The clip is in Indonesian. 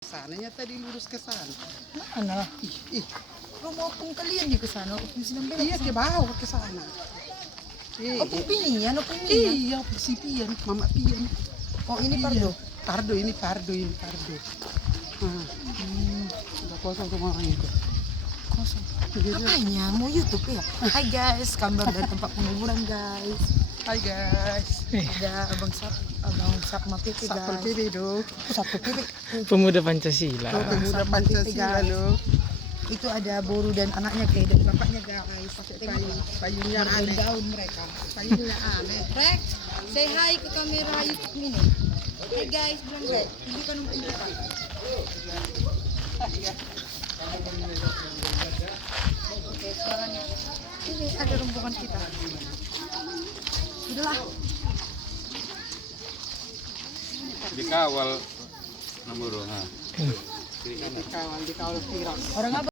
Sananya tadi lurus ke sana. Mana? Ih, Rumah pun kalian di ke sana. Opung sinang bela. iya ke bawah ke sana. Opung pinian, opung pinian. Iya, si Pian, Mama Pian. Oh ini Pardo. Pardo ini Pardo. Nah, udah kosong semua orang itu. Kosong. Apanya? Mau YouTube ya? Hai guys, gambar dari tempat penguburan guys. Hai guys. Ada abang Sapma Pipi Sapel guys. Pipi do. Sapma Pipi. Pemuda Pancasila. Pemuda Sapma Pipi, Pancasila guys. lo. Itu ada Boru dan anaknya kayak dan bapaknya guys. Payungnya Daun aneh. daun mereka. Payungnya aneh. Rex, say hi ke kamera YouTube ini. Hai guys, bilang Rex. Tunjukkan tunjukkan. Oke, sekarang ini ada rombongan kita. Udahlah. Dikawal nomor Dikawal pirang. Orang apa?